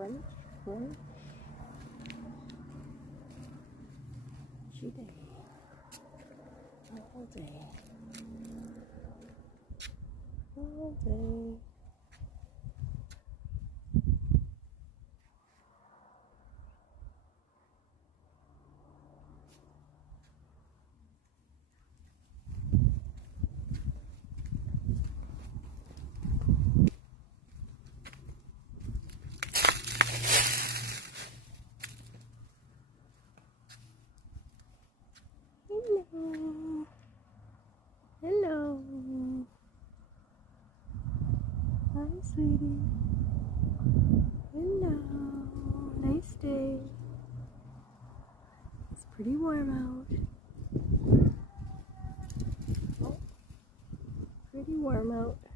crunch, crunch. Day. All day. All day. Hello. Hello. Hi, sweetie. Hello. Nice day. It's pretty warm out. Oh, pretty warm out.